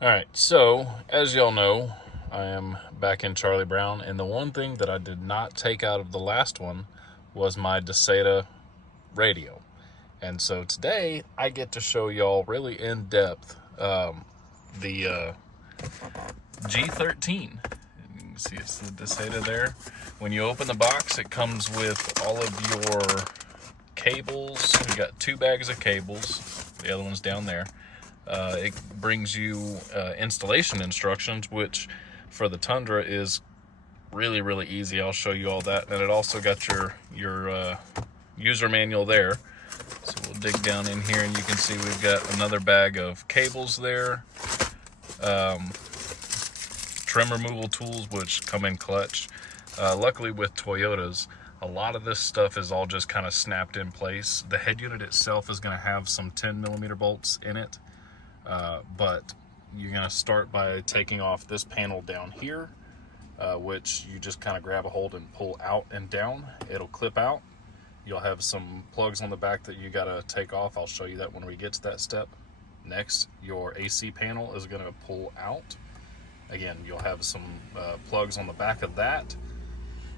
All right, so as y'all know, I am back in Charlie Brown, and the one thing that I did not take out of the last one was my Dasaita radio. And so today I get to show y'all really in depth the G13. You can see it's the Dasaita there. When you open the box, it comes with all of your cables. We got 2 bags of cables. The other one's down there. It brings you installation instructions, which for the Tundra is really easy. I'll show you all that. And it also got your user manual there. So we'll dig down in here and you can see we've got another bag of cables there. Trim removal tools, which come in clutch. Luckily with Toyotas, a lot of this stuff is all just kind of snapped in place. The head unit itself is going to have some 10mm bolts in it. But you're going to start by taking off this panel down here, which you just kind of grab a hold and pull out and down. It'll clip out. You'll have some plugs on the back that you got to take off. I'll show you that when we get to that step. Next, your AC panel is going to pull out. Again, you'll have some plugs on the back of that.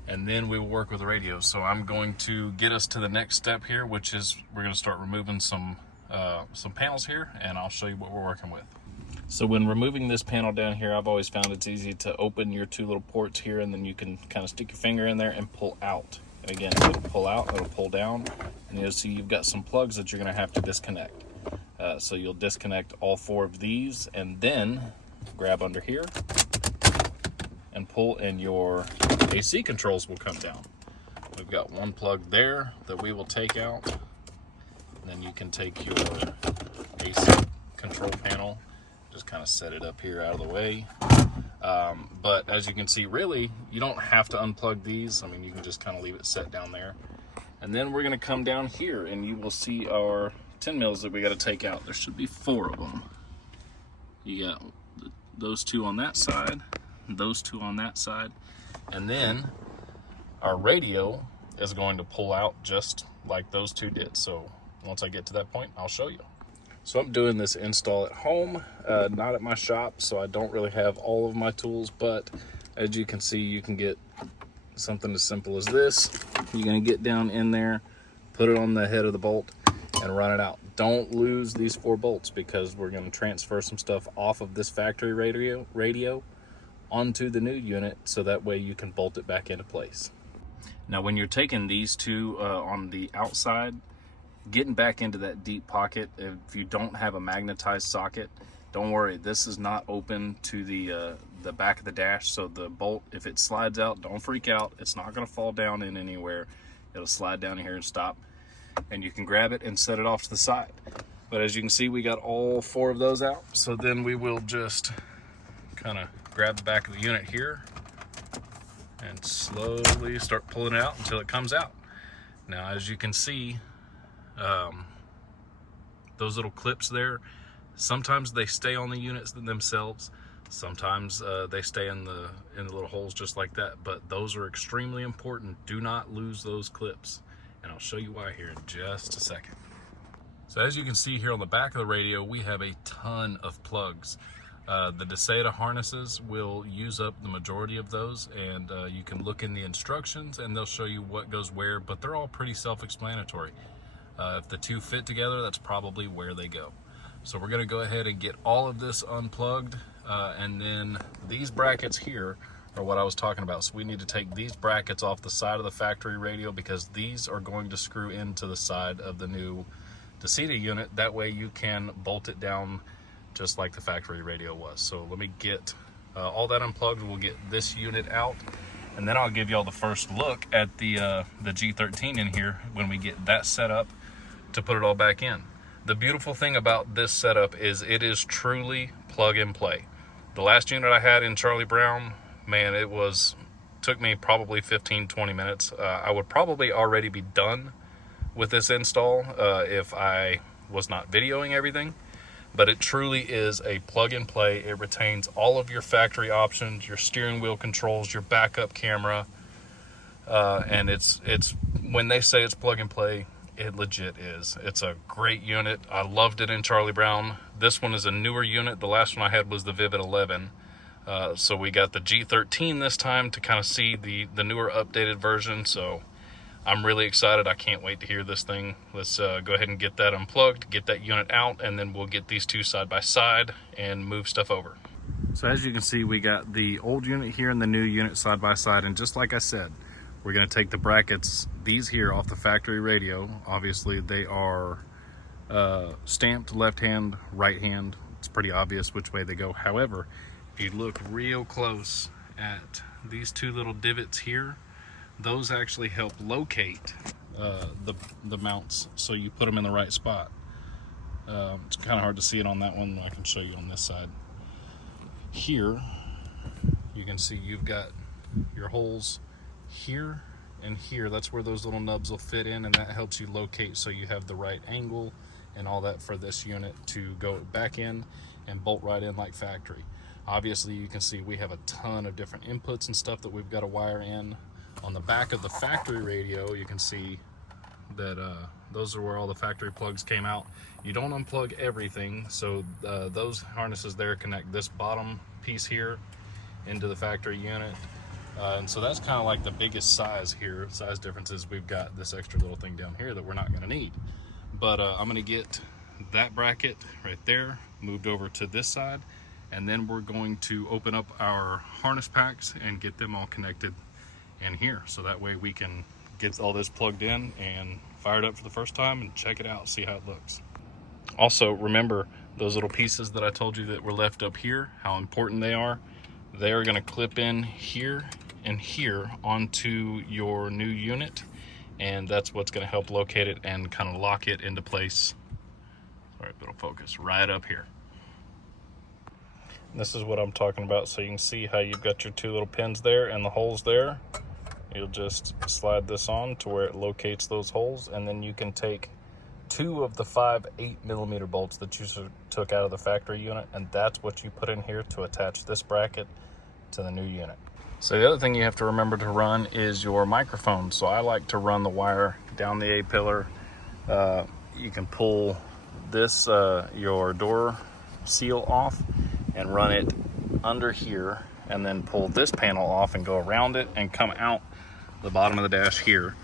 And then we will work with the radio. So I'm going to get us to the next step here, which is we're going to start removing some panels here, and I'll show you what we're working with. So when removing this panel down here, I've always found it's easy to open your 2 little ports here, and then you can kind of stick your finger in there and pull out. And again, it'll pull out, it'll pull down, and you'll see you've got some plugs that you're going to have to disconnect. So you'll disconnect all 4 of these, and then grab under here and pull, and your AC controls will come down. We've got 1 plug there that we will take out. And then you can take your AC control panel, just kind of set it up here out of the way. But as you can see, really, you don't have to unplug these. I mean, you can just kind of leave it set down there. And then we're going to come down here, and you will see our 10 mils that we got to take out. There should be 4 of them. You got those 2 on that side, those 2 on that side, and then our radio is going to pull out just like those 2 did. So once I get to that point, I'll show you. So I'm doing this install at home, not at my shop, so I don't really have all of my tools, but as you can see, you can get something as simple as this. You're going to get down in there, put it on the head of the bolt, and run it out. Don't lose these 4 bolts, because we're going to transfer some stuff off of this factory radio onto the new unit, so that way you can bolt it back into place. Now when you're taking these 2 on the outside, getting back into that deep pocket, if you don't have a magnetized socket, don't worry, this is not open to the back of the dash, so the bolt, if it slides out, don't freak out. It's not going to fall down in anywhere. It'll slide down here and stop, and you can grab it and set it off to the side. But as you can see, we got all 4 of those out, so then we will just kind of grab the back of the unit here and slowly start pulling it out until it comes out. Now as you can see, those little clips there, sometimes they stay on the units themselves, sometimes they stay in the little holes just like that, but those are extremely important. Do not lose those clips, and I'll show you why here in just a second. So as you can see here on the back of the radio, we have a ton of plugs. The Dasaita harnesses will use up the majority of those, and you can look in the instructions and they'll show you what goes where, but they're all pretty self-explanatory. If the 2 fit together, that's probably where they go. So we're going to go ahead and get all of this unplugged, and then these brackets here are what I was talking about. So we need to take these brackets off the side of the factory radio, because these are going to screw into the side of the new Dasaita unit. That way you can bolt it down just like the factory radio was. So let me get all that unplugged. We'll get this unit out, and then I'll give y'all the first look at the G13 in here when we get that set up to put it all back in. The beautiful thing about this setup is it is truly plug and play. The last unit I had in Charlie Brown, man, took me probably 15-20 minutes. I would probably already be done with this install if I was not videoing everything, but it truly is a plug and play. It retains all of your factory options, your steering wheel controls, your backup camera, and it's when they say it's plug and play, It legit is. It's a great unit. I loved it in Charlie Brown. This one is a newer unit. The last one I had was the Vivid 11. So we got the G13 this time to kind of see the newer updated version. So I'm really excited. I can't wait to hear this thing. Let's go ahead and get that unplugged, get that unit out, and then we'll get these two side by side and move stuff over. So as you can see, we got the old unit here and the new unit side by side. And just like I said, we're going to take the brackets, these here, off the factory radio. Obviously, they are stamped left hand, right hand. It's pretty obvious which way they go. However, if you look real close at these two little divots here, those actually help locate the mounts, so you put them in the right spot. It's kind of hard to see it on that one. I can show you on this side. Here, you can see you've got your holes here and here. That's where those little nubs will fit in, and that helps you locate so you have the right angle and all that for this unit to go back in and bolt right in like factory. Obviously, you can see we have a ton of different inputs and stuff that we've got to wire in. On the back of the factory radio, you can see that those are where all the factory plugs came out. You don't unplug everything, so those harnesses there connect this bottom piece here into the factory unit. And so that's kind of like the biggest size here. Size difference is we've got this extra little thing down here that we're not going to need. But I'm going to get that bracket right there moved over to this side, and then we're going to open up our harness packs and get them all connected in here, so that way we can get all this plugged in and fired up for the first time and check it out, see how it looks. Also, remember those little pieces that I told you that were left up here, how important they are. They are going to clip in here and here onto your new unit, and that's what's going to help locate it and kind of lock it into place. Sorry, it'll focus right up here. This is what I'm talking about, so you can see how you've got your two little pins there and the holes there. You'll just slide this on to where it locates those holes, and then you can take two of the 5 8mm bolts that you took out of the factory unit, and that's what you put in here to attach this bracket to the new unit. So the other thing you have to remember to run is your microphone. So I like to run the wire down the A-pillar. You can pull this, your door seal off, and run it under here, and then pull this panel off and go around it and come out the bottom of the dash here.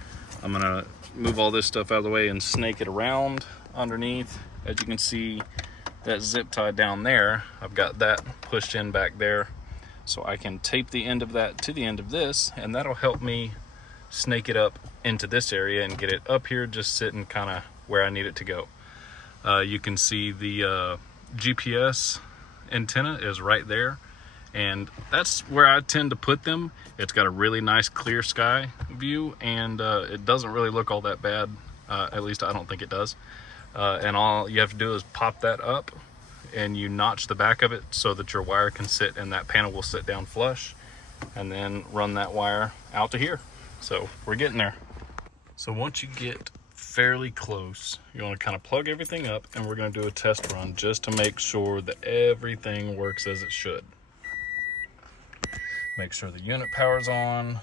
I'm gonna move all this stuff out of the way and snake it around underneath. As you can see, that zip tie down there, I've got that pushed in back there, so I can tape the end of that to the end of this, and that'll help me snake it up into this area and get it up here just sitting kind of where I need it to go. You can see the GPS antenna is right there, and that's where I tend to put them. It's got a really nice clear sky view, and it doesn't really look all that bad. At least I don't think it does. And all you have to do is pop that up, and you notch the back of it so that your wire can sit, and that panel will sit down flush, and then run that wire out to here. So we're getting there. So once you get fairly close, you want to kind of plug everything up, and we're going to do a test run just to make sure that everything works as it should. Make sure the unit power's on,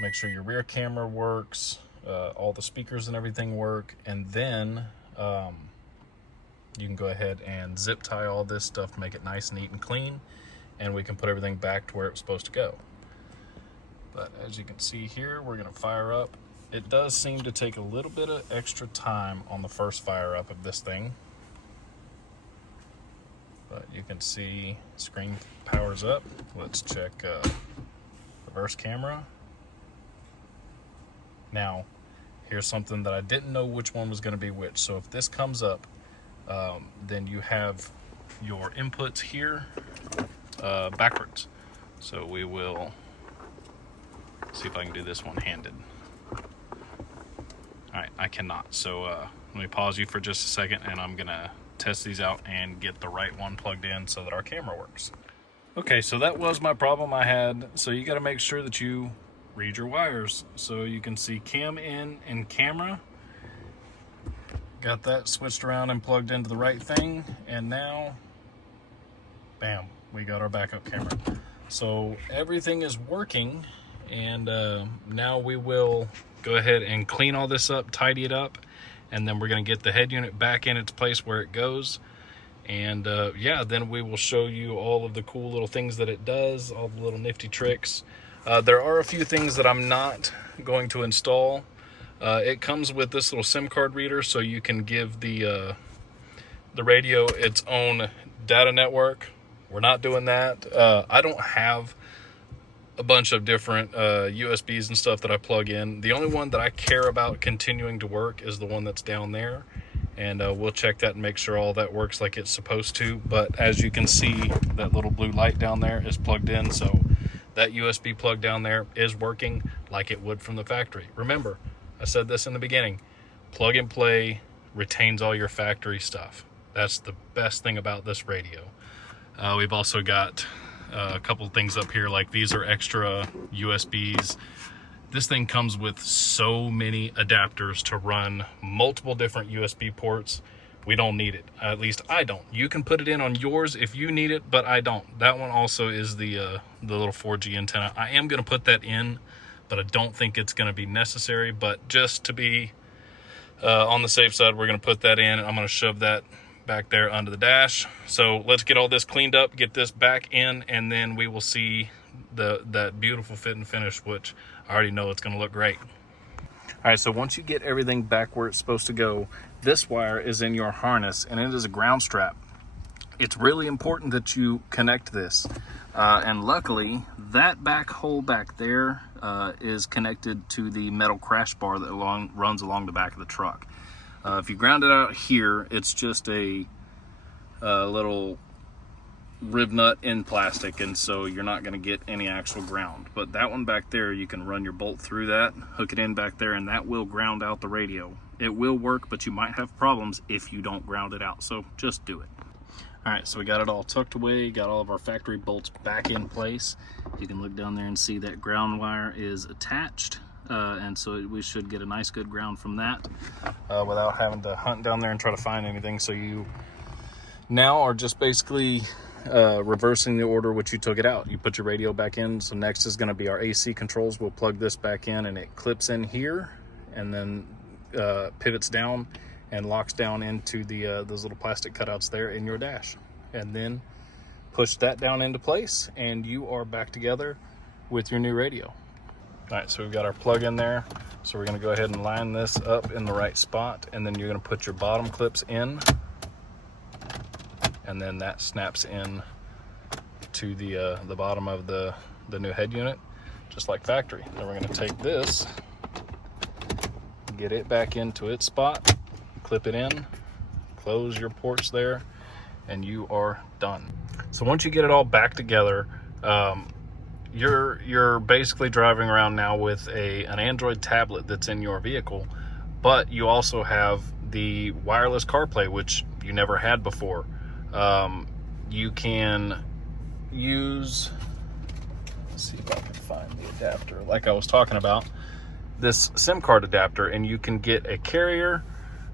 make sure your rear camera works, all the speakers and everything work, and then you can go ahead and zip tie all this stuff to make it nice, neat, and clean, and we can put everything back to where it's supposed to go. But as you can see here, we're going to fire up. It does seem to take a little bit of extra time on the first fire up of this thing, but you can see screen powers up. Let's check reverse camera. Now, here's something that I didn't know which one was going to be which. So if this comes up, then you have your inputs here backwards. So we will see if I can do this one-handed. All right, I cannot. So let me pause you for just a second, and I'm gonna test these out and get the right one plugged in so that our camera works. Okay, so that was my problem I had. So you gotta make sure that you read your wires. So you can see cam in and camera. Got that switched around and plugged into the right thing, and now, bam, we got our backup camera. So everything is working, and now we will go ahead and clean all this up, tidy it up, and then we're going to get the head unit back in its place where it goes. And yeah, then we will show you all of the cool little things that it does, all the little nifty tricks. There are a few things that I'm not going to install. It comes with this little SIM card reader, so you can give the radio its own data network. We're not doing that. I don't have a bunch of different USBs and stuff that I plug in. The only one that I care about continuing to work is the one that's down there. And we'll check that and make sure all that works like it's supposed to. But as you can see, that little blue light down there is plugged in, so that USB plug down there is working like it would from the factory. Remember, I said this in the beginning, plug and play retains all your factory stuff. That's the best thing about this radio. We've also got a couple things up here, like these are extra USBs. This thing comes with so many adapters to run multiple different USB ports. We don't need it. At least I don't. You can put it in on yours if you need it, but I don't. That one also is the little 4G antenna. I am going to put that in, but I don't think it's going to be necessary. But just to be on the safe side, we're going to put that in. I'm going to shove that back there under the dash. So let's get all this cleaned up, get this back in, and then we will see that beautiful fit and finish, which I already know it's going to look great. All right, so once you get everything back where it's supposed to go, this wire is in your harness and it is a ground strap. It's really important that you connect this. And luckily, that back hole back there is connected to the metal crash bar that runs along the back of the truck. If you ground it out here, it's just a little rib nut in plastic, and so you're not going to get any actual ground. But that one back there, you can run your bolt through that, hook it in back there, and that will ground out the radio. It will work, but you might have problems if you don't ground it out, so just do it. All right, so we got it all tucked away, got all of our factory bolts back in place. You can look down there and see that ground wire is attached, and so we should get a nice good ground from that without having to hunt down there and try to find anything. So you now are just basically reversing the order which you took it out. You put your radio back in, so next is going to be our AC controls. We'll plug this back in, and it clips in here and then pivots down and locks down into the those little plastic cutouts there in your dash, and then push that down into place and you are back together with your new radio. All right, so we've got our plug in there, so we're going to go ahead and line this up in the right spot, and then you're going to put your bottom clips in, and then that snaps in to the bottom of the new head unit, just like factory. Then we're going to take this, get it back into its spot, clip it in, close your ports there, and you are done. So once you get it all back together, you're basically driving around now with an Android tablet that's in your vehicle, but you also have the wireless CarPlay, which you never had before. You can use, let's see if I can find the adapter like I was talking about, this SIM card adapter, and you can get a carrier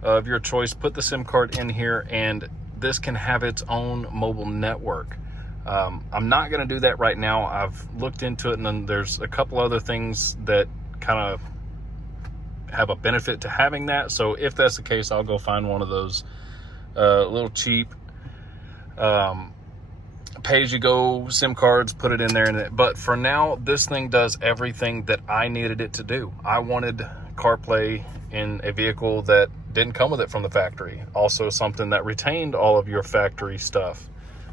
of your choice, put the SIM card in here, and this can have its own mobile network. I'm not going to do that right now. I've looked into it, and then there's a couple other things that kind of have a benefit to having that. So if that's the case, I'll go find one of those little cheap pay-as-you-go SIM cards, put it in there. But for now, this thing does everything that I needed it to do. I wanted CarPlay in a vehicle that didn't come with it from the factory. Also something that retained all of your factory stuff,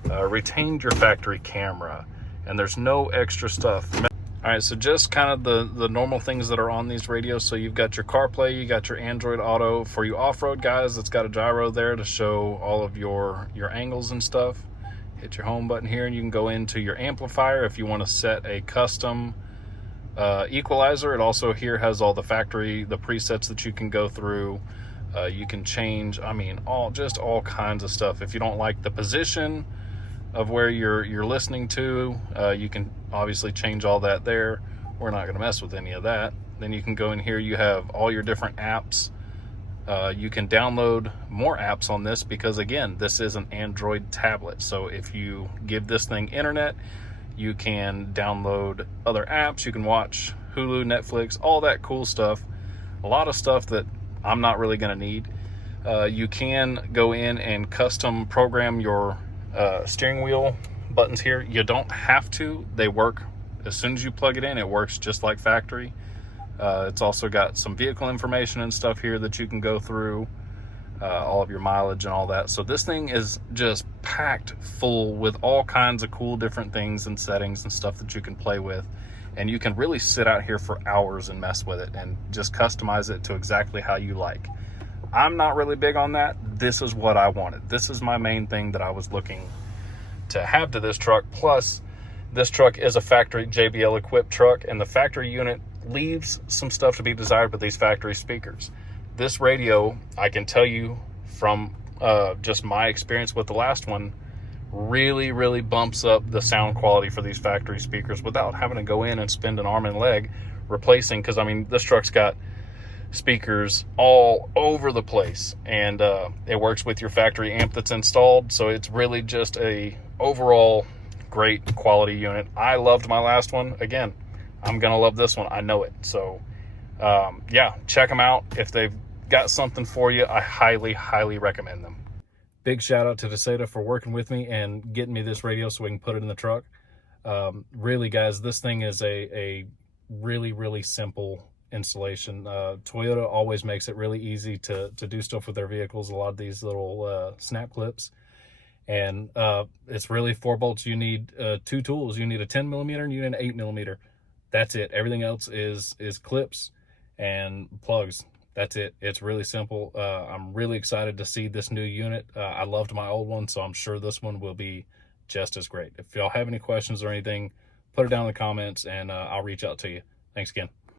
retained your factory camera, and there's no extra stuff. All right, so just kind of the normal things that are on these radios. So you've got your CarPlay, you got your Android Auto. For you off-road guys, it's got a gyro there to show all of your angles and stuff. Hit your home button here, and you can go into your amplifier if you want to set a custom equalizer. It also here has all the presets that you can go through. You can change, I mean, all kinds of stuff. If you don't like the position of where you're listening to, you can obviously change all that there. We're not going to mess with any of that. Then you can go in here, you have all your different apps. You can download more apps on this because, again, this is an Android tablet. So if you give this thing internet, you can download other apps. You can watch Hulu, Netflix, all that cool stuff. A lot of stuff that I'm not really going to need. You can go in and custom program your steering wheel buttons here. You don't have to. They work as soon as you plug it in. It works just like factory. It's also got some vehicle information and stuff here that you can go through, all of your mileage and all that. So this thing is just packed full with all kinds of cool different things and settings and stuff that you can play with. And you can really sit out here for hours and mess with it and just customize it to exactly how you like. I'm not really big on that. This is what I wanted. This is my main thing that I was looking to have to this truck. Plus, this truck is a factory JBL equipped truck, and the factory unit leaves some stuff to be desired with these factory speakers. This radio, I can tell you from just my experience with the last one, really bumps up the sound quality for these factory speakers without having to go in and spend an arm and leg replacing, because I mean, this truck's got speakers all over the place, and it works with your factory amp that's installed. So it's really just a overall great quality unit. I loved my last one. Again, I'm gonna love this one. I know it. So yeah, check them out. If they've got something for you, I highly recommend them. Big shout out to Dasaita for working with me and getting me this radio so we can put it in the truck. Really, guys, this thing is a really simple installation. Toyota always makes it really easy to do stuff with their vehicles. A lot of these little snap clips, and it's really 4 bolts. You need 2 tools. You need a 10mm and you need an 8mm. That's it. Everything else is clips and plugs. That's it. It's really simple. I'm really excited to see this new unit. I loved my old one, so I'm sure this one will be just as great. If y'all have any questions or anything, put it down in the comments and I'll reach out to you. Thanks again.